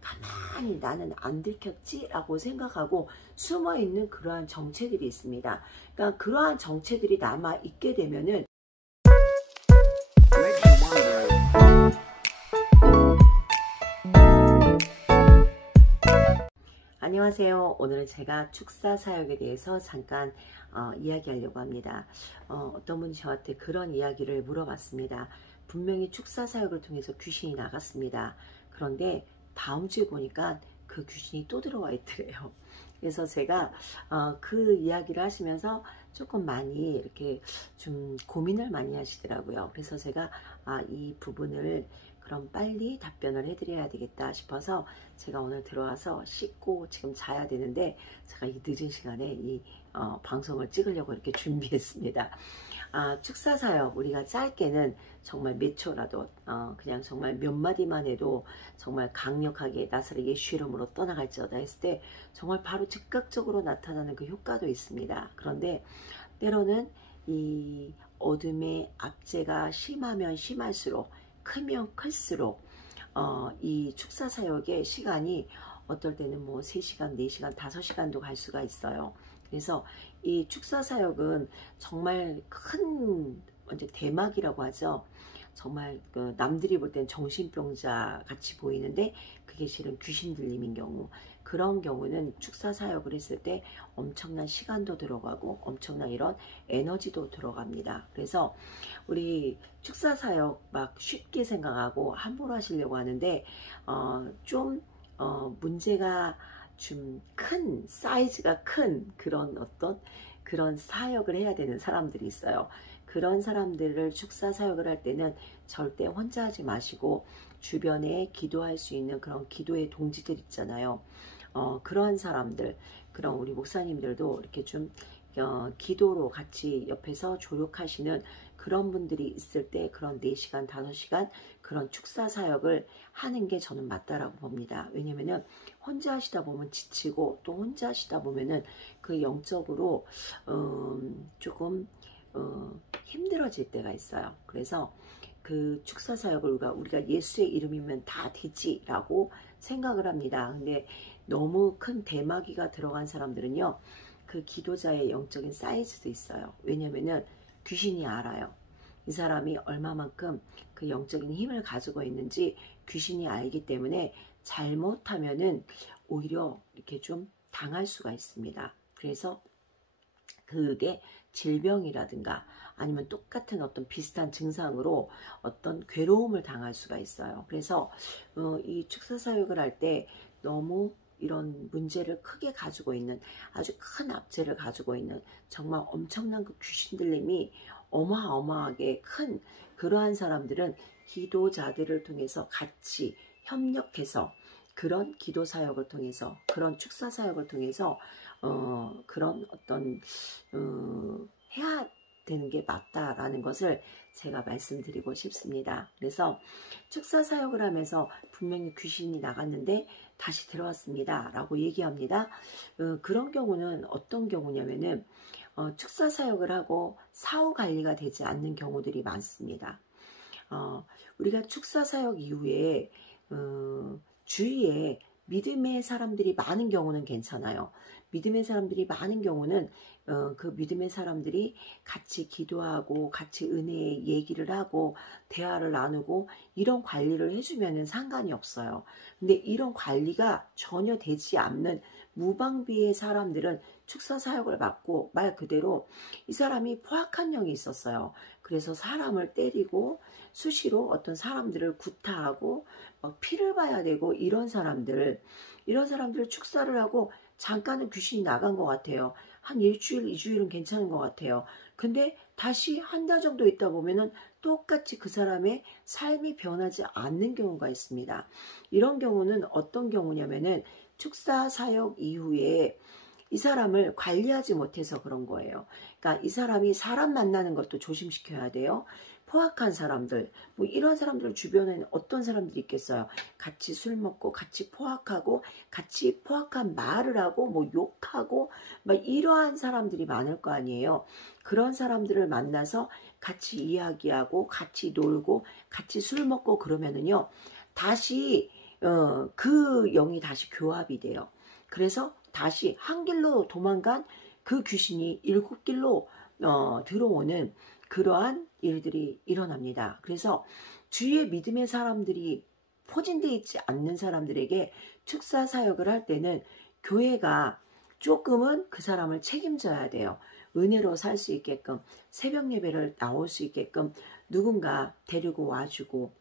가만히 나는 안 들켰지? 라고 생각하고 숨어있는 그러한 정체들이 있습니다. 그러니까 그러한 정체들이 남아있게 되면은 안녕하세요. 오늘은 제가 축사 사역에 대해서 잠깐 이야기하려고 합니다. 어떤 분이 저한테 그런 이야기를 물어봤습니다. 분명히 축사 사역을 통해서 귀신이 나갔습니다. 그런데 다음 주에 보니까 그 귀신이 또 들어와 있더래요. 그래서 제가 그 이야기를 하시면서 조금 많이 이렇게 좀 고민을 많이 하시더라고요. 그래서 제가 이 부분을 그럼 빨리 답변을 해드려야 되겠다 싶어서 제가 오늘 들어와서 씻고 지금 자야 되는데 제가 이 늦은 시간에 이 방송을 찍으려고 이렇게 준비했습니다. 축사사역 우리가 짧게는 정말 몇 초라도 그냥 정말 몇 마디만 해도 정말 강력하게 나사렛 예수 이름으로 떠나갈지어다 했을 때 정말 바로 즉각적으로 나타나는 그 효과도 있습니다. 그런데 때로는 이 어둠의 압제가 심하면 심할수록 크면 클수록 이 축사사역의 시간이 어떨 때는 뭐 3시간, 4시간, 5시간도 갈 수가 있어요. 그래서 이 축사사역은 정말 큰 먼저 대막이라고 하죠. 정말 그 남들이 볼 땐 정신병자 같이 보이는데 그게 실은 귀신 들림인 경우, 그런 경우는 축사사역을 했을 때 엄청난 시간도 들어가고 엄청난 이런 에너지도 들어갑니다. 그래서 우리 축사사역 막 쉽게 생각하고 함부로 하시려고 하는데 문제가 좀 큰, 사이즈가 큰 그런 그런 사역을 해야 되는 사람들이 있어요. 그런 사람들을 축사 사역을 할 때는 절대 혼자 하지 마시고 주변에 기도할 수 있는 그런 기도의 동지들 있잖아요. 그런 사람들, 그런 우리 목사님들도 이렇게 좀 기도로 같이 옆에서 조력하시는 그런 분들이 있을 때 그런 4시간, 5시간 그런 축사 사역을 하는 게 저는 맞다라고 봅니다. 왜냐면은 혼자 하시다 보면 지치고 또 혼자 하시다 보면은 그 영적으로 조금 힘들어질 때가 있어요. 그래서 그 축사 사역을 우리가 예수의 이름이면 다 되지라고 생각을 합니다. 근데 너무 큰 대마귀가 들어간 사람들은요, 그 기도자의 영적인 사이즈도 있어요. 왜냐면은 귀신이 알아요. 이 사람이 얼마만큼 그 영적인 힘을 가지고 있는지 귀신이 알기 때문에 잘못하면은 오히려 이렇게 좀 당할 수가 있습니다. 그래서 그게 질병이라든가 아니면 똑같은 어떤 비슷한 증상으로 어떤 괴로움을 당할 수가 있어요. 그래서 이 축사사역을 할 때 너무 이런 문제를 크게 가지고 있는, 아주 큰 압제를 가지고 있는 정말 엄청난 그 귀신 들림이 어마어마하게 큰 그러한 사람들은 기도자들을 통해서 같이 협력해서 그런 기도 사역을 통해서, 그런 축사 사역을 통해서 그런 어떤 해야 되는 게 맞다라는 것을 제가 말씀드리고 싶습니다. 그래서 축사 사역을 하면서 분명히 귀신이 나갔는데 다시 들어왔습니다 라고 얘기합니다. 그런 경우는 어떤 경우냐면은 축사 사역을 하고 사후 관리가 되지 않는 경우들이 많습니다. 우리가 축사 사역 이후에 주위에 믿음의 사람들이 많은 경우는 괜찮아요. 믿음의 사람들이 많은 경우는 그 믿음의 사람들이 같이 기도하고 같이 은혜의 얘기를 하고 대화를 나누고 이런 관리를 해주면 상관이 없어요. 근데 이런 관리가 전혀 되지 않는 무방비의 사람들은 축사 사역을 받고 말 그대로 이 사람이 포악한 영이 있었어요. 그래서 사람을 때리고 수시로 어떤 사람들을 구타하고 피를 봐야 되고 이런 사람들을 축사를 하고 잠깐은 귀신이 나간 것 같아요. 한 일주일, 2주일은 괜찮은 것 같아요. 근데 다시 한 달 정도 있다 보면은 똑같이 그 사람의 삶이 변하지 않는 경우가 있습니다. 이런 경우는 어떤 경우냐면은 축사 사역 이후에 이 사람을 관리하지 못해서 그런 거예요. 그러니까 이 사람이 사람 만나는 것도 조심시켜야 돼요. 포악한 사람들, 뭐 이런 사람들 주변에는 어떤 사람들이 있겠어요. 같이 술 먹고 같이 포악하고 같이 포악한 말을 하고 뭐 욕하고 막 이러한 사람들이 많을 거 아니에요. 그런 사람들을 만나서 같이 이야기하고 같이 놀고 같이 술 먹고 그러면은요, 다시 그 영이 다시 교합이 돼요. 그래서 다시 한 길로 도망간 그 귀신이 7길로 들어오는 그러한 일들이 일어납니다. 그래서 주위에 믿음의 사람들이 포진되어 있지 않는 사람들에게 축사 사역을 할 때는 교회가 조금은 그 사람을 책임져야 돼요. 은혜로 살 수 있게끔, 새벽 예배를 나올 수 있게끔 누군가 데리고 와주고,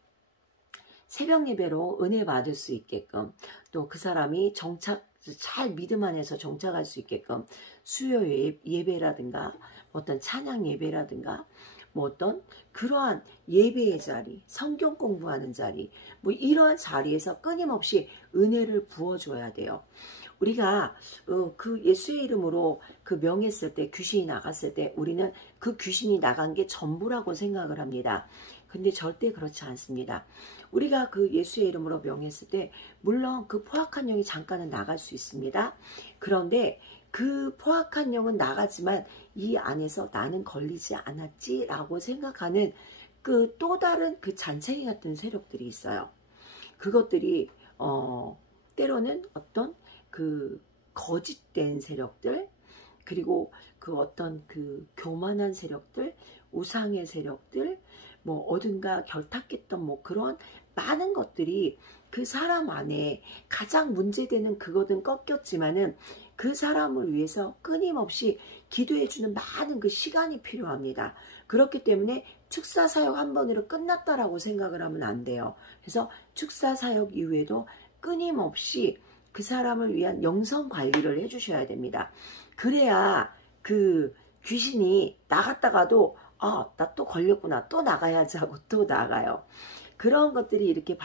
새벽 예배로 은혜 받을 수 있게끔, 또 그 사람이 잘 믿음 안에서 정착할 수 있게끔 수요 예배라든가 어떤 찬양 예배라든가 뭐 어떤 그러한 예배의 자리, 성경 공부하는 자리, 뭐 이러한 자리에서 끊임없이 은혜를 부어줘야 돼요. 우리가 그 예수의 이름으로 그 명했을 때, 귀신이 나갔을 때 우리는 그 귀신이 나간 게 전부라고 생각을 합니다. 근데 절대 그렇지 않습니다. 우리가 그 예수의 이름으로 명했을 때 물론 그 포악한 영이 잠깐은 나갈 수 있습니다. 그런데 그 포악한 영은 나가지만 이 안에서 나는 걸리지 않았지 라고 생각하는 그 또 다른 그 잔챙이 같은 세력들이 있어요. 그것들이 때로는 어떤 그 거짓된 세력들, 그리고 그 어떤 그 교만한 세력들, 우상의 세력들, 뭐 어딘가 결탁했던 뭐 그런 많은 것들이 그 사람 안에 가장 문제되는 그거든 꺾였지만은 그 사람을 위해서 끊임없이 기도해주는 많은 그 시간이 필요합니다. 그렇기 때문에 축사 사역 한 번으로 끝났다라고 생각을 하면 안 돼요. 그래서 축사 사역 이후에도 끊임없이 그 사람을 위한 영성 관리를 해주셔야 됩니다. 그래야 그 귀신이 나갔다가도 나 또 걸렸구나, 또 나가야지 하고 또 나가요. 그런 것들이 이렇게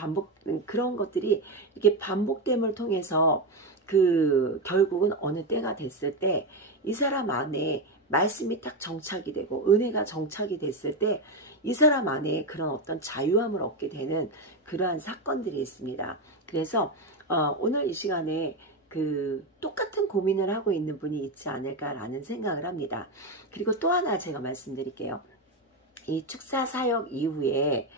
반복됨을 통해서 그 결국은 어느 때가 됐을 때 이 사람 안에 말씀이 딱 정착이 되고 은혜가 정착이 됐을 때 이 사람 안에 그런 어떤 자유함을 얻게 되는 그러한 사건들이 있습니다. 그래서 오늘 이 시간에 그 똑같은 고민을 하고 있는 분이 있지 않을까라는 생각을 합니다. 그리고 또 하나 제가 말씀드릴게요. 이 축사 사역 이후에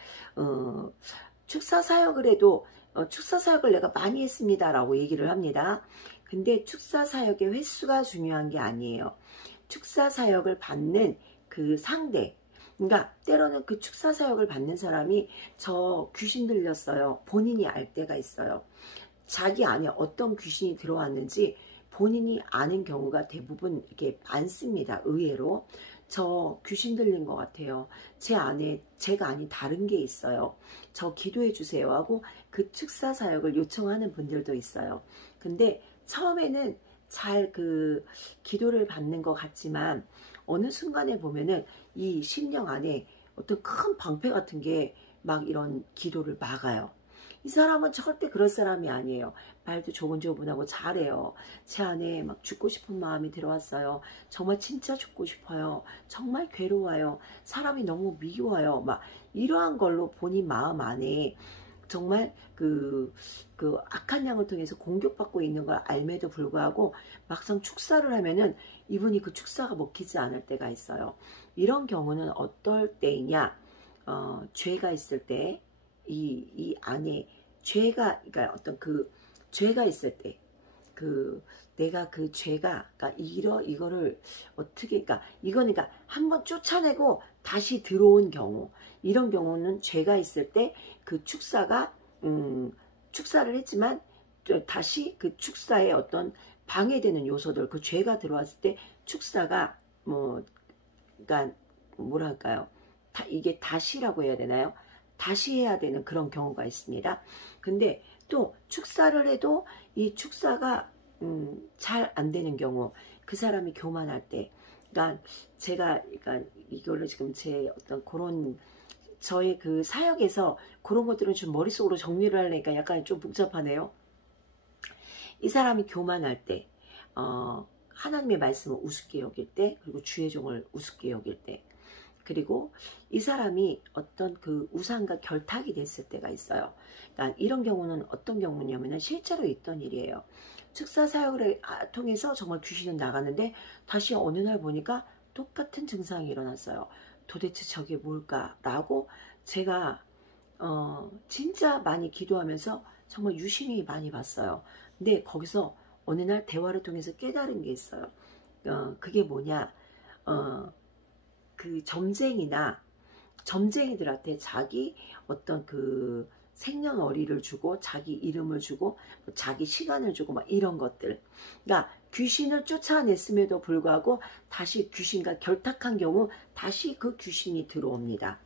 축사 사역을 해도 축사 사역을 내가 많이 했습니다 라고 얘기를 합니다. 근데 축사 사역의 횟수가 중요한 게 아니에요. 축사 사역을 받는 그 상대, 그러니까 때로는 그 축사 사역을 받는 사람이 저 귀신 들렸어요 본인이 알 때가 있어요. 자기 안에 어떤 귀신이 들어왔는지 본인이 아는 경우가 대부분 이렇게 많습니다. 의외로 저 귀신 들린 것 같아요. 제 안에 제가 아닌 다른 게 있어요. 저 기도해 주세요 하고 그 축사 사역을 요청하는 분들도 있어요. 근데 처음에는 잘 그 기도를 받는 것 같지만 어느 순간에 보면은 이 심령 안에 어떤 큰 방패 같은 게 막 이런 기도를 막아요. 이 사람은 절대 그럴 사람이 아니에요. 말도 조곤조곤하고 잘해요. 제 안에 막 죽고 싶은 마음이 들어왔어요. 정말 진짜 죽고 싶어요. 정말 괴로워요. 사람이 너무 미워요. 막 이러한 걸로 본인 마음 안에 정말 그 악한 양을 통해서 공격받고 있는 걸 알매도 불구하고 막상 축사를 하면은 이분이 그 축사가 먹히지 않을 때가 있어요. 이런 경우는 어떨 때이냐? 죄가 있을 때 이 안에 죄가, 그러니까 어떤 그 죄가 있을 때, 내가 그 죄가, 그러니까 이거를 어떻게, 그러니까 이거니까 한번 쫓아내고 다시 들어온 경우, 이런 경우는 죄가 있을 때 그 축사가, 축사를 했지만 다시 그 축사에 어떤 방해되는 요소들, 그 죄가 들어왔을 때 축사가 그러니까 뭐랄까요? 이게 다시라고 해야 되나요? 다시 해야 되는 그런 경우가 있습니다. 근데 또 축사를 해도 이 축사가 잘 안 되는 경우, 그 사람이 교만할 때, 그러니까 이거를 지금 제 어떤 그런 저의 그 사역에서 그런 것들은 좀 머릿속으로 정리를 하려니까 약간 좀 복잡하네요. 이 사람이 교만할 때, 하나님의 말씀을 우습게 여길 때, 그리고 주의 종을 우습게 여길 때, 그리고 이 사람이 어떤 그 우상과 결탁이 됐을 때가 있어요. 그러니까 이런 경우는 어떤 경우냐면 실제로 있던 일이에요. 축사 사역을 통해서 정말 귀신은 나가는데 다시 어느 날 보니까 똑같은 증상이 일어났어요. 도대체 저게 뭘까라고 제가 진짜 많이 기도하면서 정말 유심히 많이 봤어요. 근데 거기서 어느 날 대화를 통해서 깨달은 게 있어요. 그게 뭐냐, 그 점쟁이들한테 자기 어떤 그 생년월일을 주고 자기 이름을 주고 자기 시간을 주고 막 이런 것들, 그러니까 귀신을 쫓아냈음에도 불구하고 다시 귀신과 결탁한 경우 다시 그 귀신이 들어옵니다.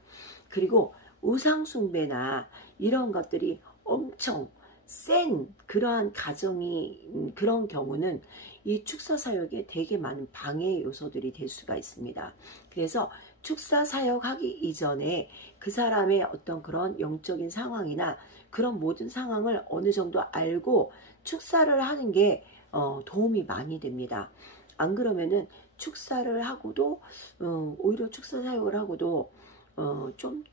그리고 우상숭배나 이런 것들이 엄청 센 그러한 가정이, 그런 경우는 이 축사사역에 되게 많은 방해 요소들이 될 수가 있습니다. 그래서 축사사역하기 이전에 그 사람의 어떤 그런 영적인 상황이나 그런 모든 상황을 어느 정도 알고 축사를 하는 게 도움이 많이 됩니다. 안 그러면은 축사를 하고도 오히려 축사사역을 하고도 좀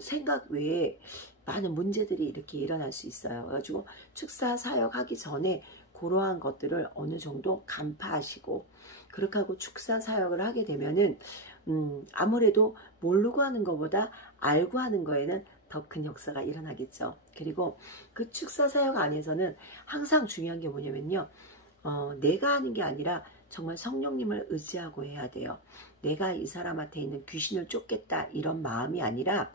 생각 외에 많은 문제들이 이렇게 일어날 수 있어요. 그래가지고 축사 사역하기 전에 그러한 것들을 어느 정도 간파하시고, 그렇게 하고 축사 사역을 하게 되면은 아무래도 모르고 하는 것보다 알고 하는 거에는 더 큰 역사가 일어나겠죠. 그리고 그 축사 사역 안에서는 항상 중요한 게 뭐냐면요, 내가 하는 게 아니라 정말 성령님을 의지하고 해야 돼요. 내가 이 사람한테 있는 귀신을 쫓겠다 이런 마음이 아니라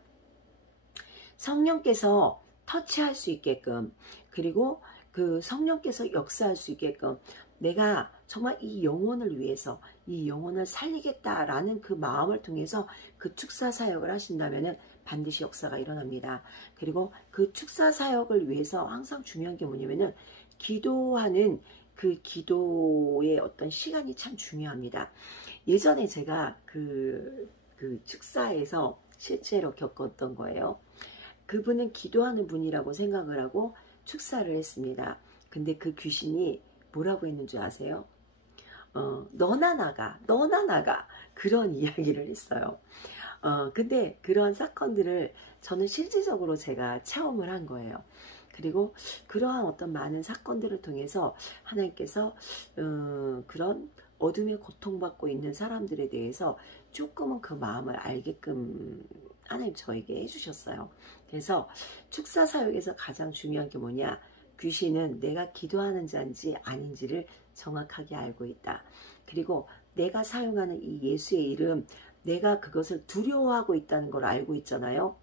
성령께서 터치할 수 있게끔, 그리고 그 성령께서 역사할 수 있게끔 내가 정말 이 영혼을 위해서 이 영혼을 살리겠다라는 그 마음을 통해서 그 축사 사역을 하신다면은 반드시 역사가 일어납니다. 그리고 그 축사 사역을 위해서 항상 중요한 게 뭐냐면은 기도하는 그 기도의 어떤 시간이 참 중요합니다. 예전에 제가 그 축사에서 실제로 겪었던 거예요. 그분은 기도하는 분이라고 생각을 하고 축사를 했습니다. 근데 그 귀신이 뭐라고 했는 줄 아세요? 너나 나가 그런 이야기를 했어요. 근데 그런 사건들을 저는 실질적으로 제가 체험을 한 거예요. 그리고 그러한 어떤 많은 사건들을 통해서 하나님께서 그런 어둠에 고통받고 있는 사람들에 대해서 조금은 그 마음을 알게끔 하나님 저에게 해주셨어요. 그래서 축사사역에서 가장 중요한 게 뭐냐, 귀신은 내가 기도하는 자인지 아닌지를 정확하게 알고 있다. 그리고 내가 사용하는 이 예수의 이름, 내가 그것을 두려워하고 있다는 걸 알고 있잖아요.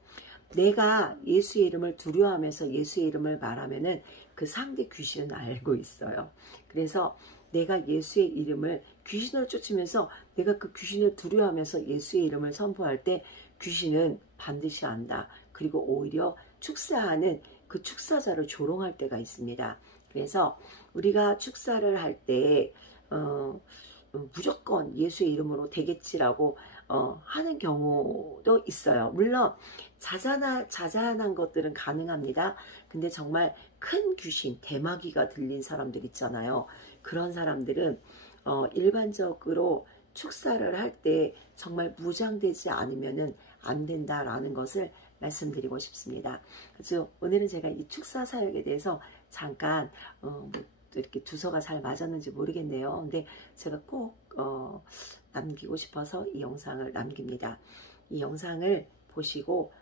내가 예수의 이름을 두려워하면서 예수의 이름을 말하면은 그 상대 귀신은 알고 있어요. 그래서 내가 예수의 이름을, 귀신을 쫓으면서 내가 그 귀신을 두려워하면서 예수의 이름을 선포할 때 귀신은 반드시 안다. 그리고 오히려 축사하는 그 축사자를 조롱할 때가 있습니다. 그래서 우리가 축사를 할 때 무조건 예수의 이름으로 되겠지라고 하는 경우도 있어요. 물론 자잘한 것들은 가능합니다. 근데 정말 큰 귀신, 대마귀가 들린 사람들 있잖아요. 그런 사람들은 일반적으로 축사를 할 때 정말 무장되지 않으면은 안 된다라는 것을 말씀드리고 싶습니다. 그래서 오늘은 제가 이 축사 사역에 대해서 잠깐 뭐 이렇게 두서가 잘 맞았는지 모르겠네요. 근데 제가 꼭 남기고 싶어서 이 영상을 남깁니다. 이 영상을 보시고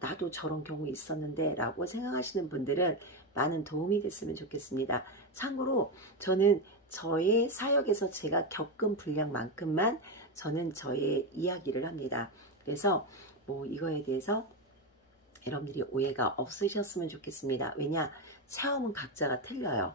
나도 저런 경우 있었는데 라고 생각하시는 분들은 많은 도움이 됐으면 좋겠습니다. 참고로 저는 저의 사역에서 제가 겪은 분량만큼만 저는 저의 이야기를 합니다. 그래서 뭐 이거에 대해서 여러분들이 오해가 없으셨으면 좋겠습니다. 왜냐? 체험은 각자가 틀려요.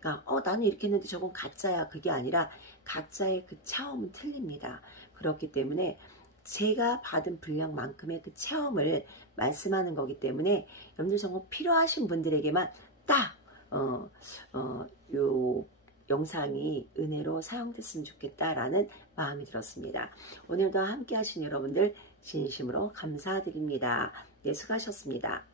그러니까 나는 이렇게 했는데 저건 가짜야, 그게 아니라 각자의 그 체험은 틀립니다. 그렇기 때문에 제가 받은 분량만큼의 그 체험을 말씀하는 거기 때문에 여러분들 정말 필요하신 분들에게만 딱 요 영상이 은혜로 사용됐으면 좋겠다라는 마음이 들었습니다. 오늘도 함께 하신 여러분들 진심으로 감사드립니다. 네, 수고하셨습니다.